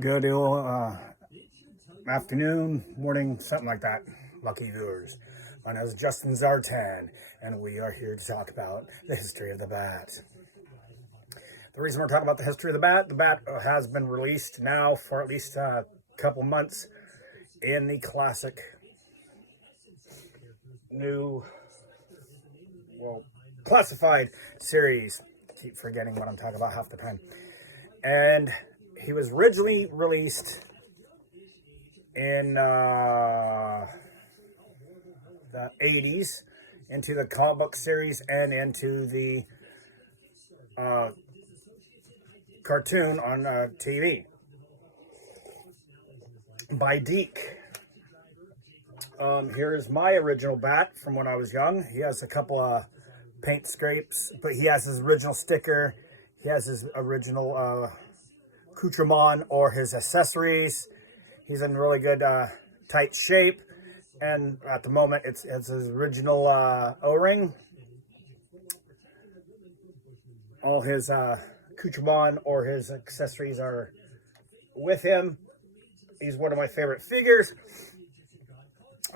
Good afternoon, morning, something like that, lucky viewers. My name is Justin Zartan, and we are here to talk about the history of the bat. The reason we're talking about the history of the bat has been released now for at least a couple months in the classic new, classified series. I keep forgetting what I'm talking about half the time. And he was originally released in the 80s into the comic book series and into the cartoon on TV by Deke. Here's my original bat from when I was young. He has a couple of paint scrapes, but he has his original sticker. He has his original accoutrement or his accessories. He's in really good tight shape, and at the moment it's his original O-ring. All his accoutrement or his accessories are with him. He's one of my favorite figures.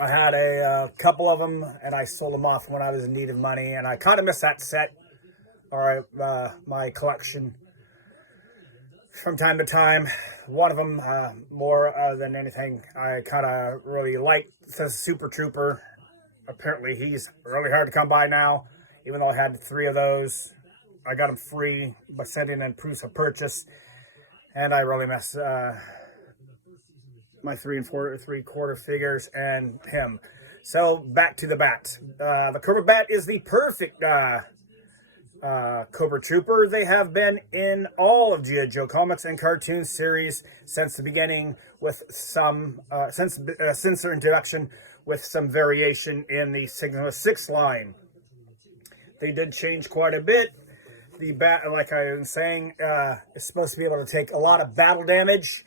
I had a couple of them, and I sold them off when I was in need of money, and I kind of missed that set or my collection from time to time. One of them, more than anything, I kind of really like, says Super Trooper. Apparently he's really hard to come by now, even though I had 3 of those. I got them free by sending in proofs of purchase, and I really miss my 3 3/4 figures and him. So back to the bat. The Cobra Bat is the perfect Cobra Trooper. They have been in all of G.I. Joe comics and cartoon series since the beginning, with some since their introduction, with some variation in the Sigma 6 line. They did change quite a bit. The bat, like I was saying, is supposed to be able to take a lot of battle damage,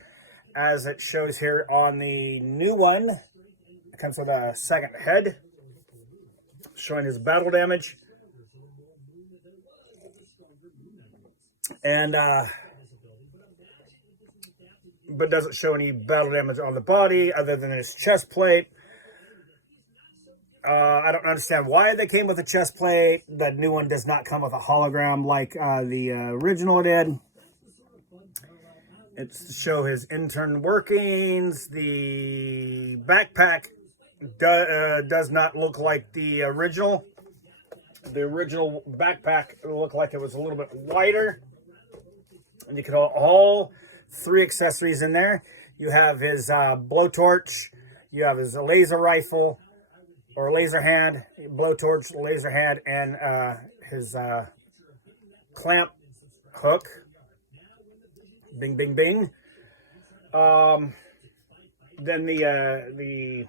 as it shows here on the new one. It comes with a second head, showing his battle damage. And but doesn't show any battle damage on the body other than his chest plate. I don't understand why they came with a chest plate. The new one does not come with a hologram like the original did. It's to show his internal workings. The backpack does not look like the original. The original backpack looked like it was a little bit wider. And you can all 3 accessories in there. You have his blowtorch. You have his laser rifle or laser hand, blowtorch, laser hand, and his clamp hook. Bing, bing, bing. Then the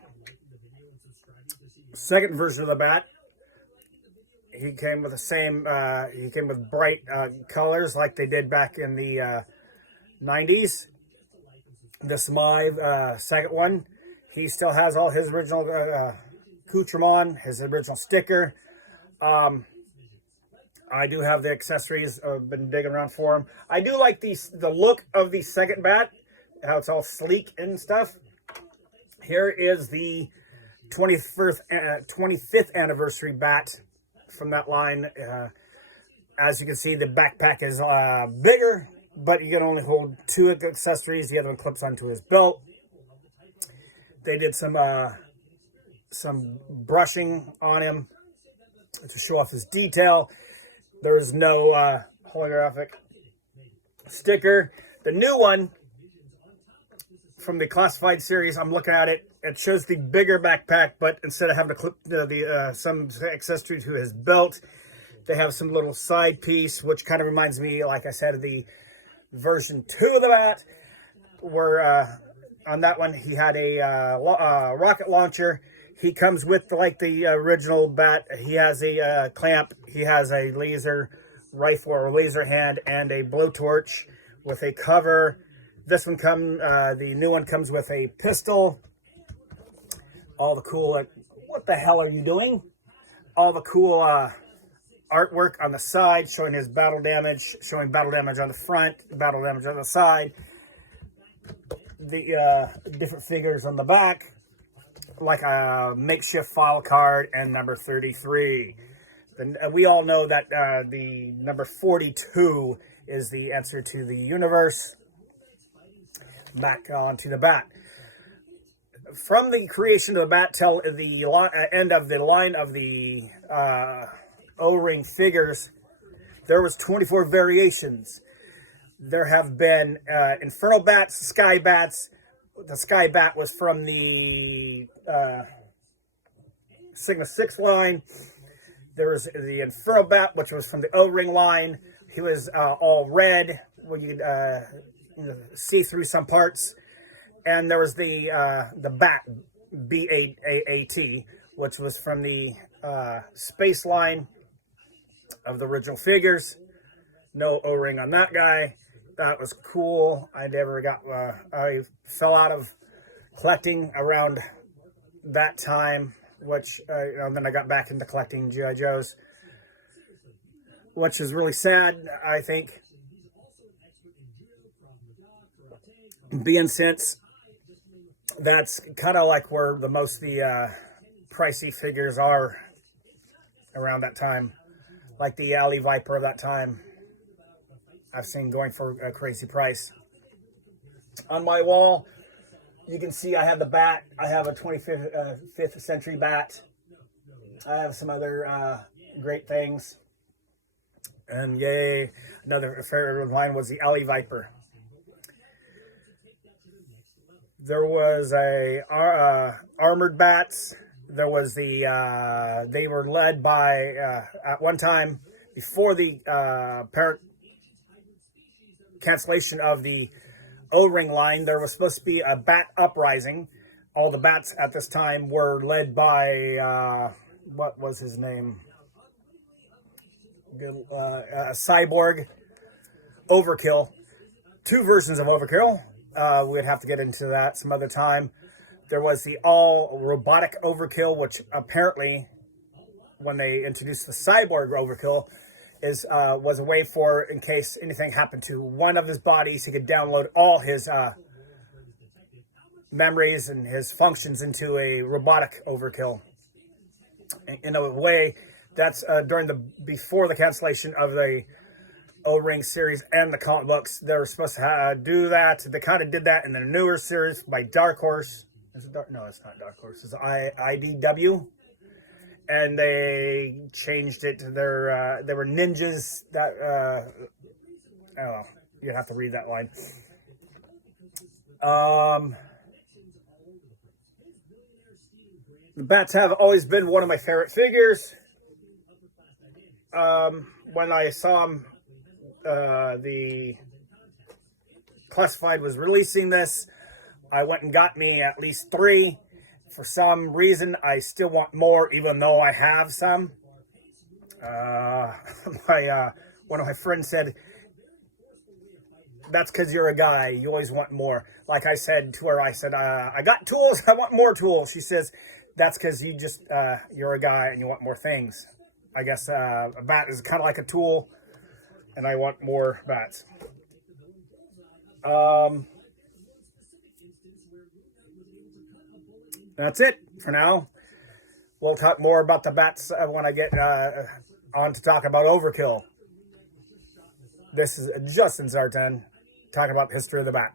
second version of the bat, he came with the same, he came with bright colors like they did back in the 90s. This is my second one. He still has all his original accoutrement, his original sticker. I do have the accessories. I've been digging around for them. I do like the look of the second bat, how it's all sleek and stuff. Here is the 25th anniversary bat from that line. As you can see, the backpack is bigger, but you can only hold 2 accessories. The other one clips onto his belt. They did some brushing on him to show off his detail. There's no holographic sticker. The new one from the classified series, I'm looking at it. It shows the bigger backpack, but instead of having to clip some accessory to his belt, they have some little side piece, which kind of reminds me, like I said, of the version 2 of the bat, where on that one he had a rocket launcher. He comes with, like the original bat, he has a clamp, he has a laser rifle or laser hand, and a blowtorch with a cover. This one the new one comes with a pistol. All the cool, what the hell are you doing? All the cool artwork on the side showing his battle damage, showing battle damage on the front, battle damage on the side. the different figures on the back, like a makeshift file card and number 33. We all know that the number 42 is the answer to the universe. Back onto the bat. From the creation of the bat till the end of the line of the O-ring figures, there was 24 variations. There have been Infernal Bats, Sky Bats. The Sky Bat was from the Sigma 6 line. There was the Infernal Bat, which was from the O-ring line. He was all red, where you could see through some parts. And there was the Bat, B.A.T, which was from the space line of the original figures. No O-ring on that guy. That was cool. I never got, I fell out of collecting around that time, which, and then I got back into collecting G.I. Joes, which is really sad, I think. Being since that's kind of like where the most the pricey figures are around that time, like the Alley Viper of that time. I've seen going for a crazy price. On my wall, you can see I have the Bat. I have a 25th century Bat. I have some other great things. And yay, another favorite of mine was the Alley Viper. There was a armored bats. There was the they were led by at one time before the apparent cancellation of the O-ring line. There was supposed to be a bat uprising. All the bats at this time were led by what was his name? Cyborg Overkill. Two versions of Overkill. We'd have to get into that some other time. There was the all robotic Overkill, which apparently, when they introduced the Cyborg Overkill, was a way for, in case anything happened to one of his bodies, he could download all his memories and his functions into a robotic Overkill. In a way, that's before the cancellation of the O-ring series and the comic books. They were supposed to do that. They kind of did that in the newer series by Dark Horse. Is it No, it's not Dark Horse. It's IDW. And they changed it to they were ninjas that, I don't know. You'd have to read that line. The bats have always been one of my favorite figures. When I saw them, the Classified was releasing this, I went and got me at least 3. For some reason, I still want more, even though I have some. One of my friends said, "That's because you're a guy. You always want more." Like I said to her, I said, "I got tools. I want more tools." She says, "That's because you're a guy and you want more things." I guess a bat is kind of like a tool, and I want more bats. That's it for now. We'll talk more about the bats when I get on to talk about Overkill. This is Justin Zartan talking about the history of the bat.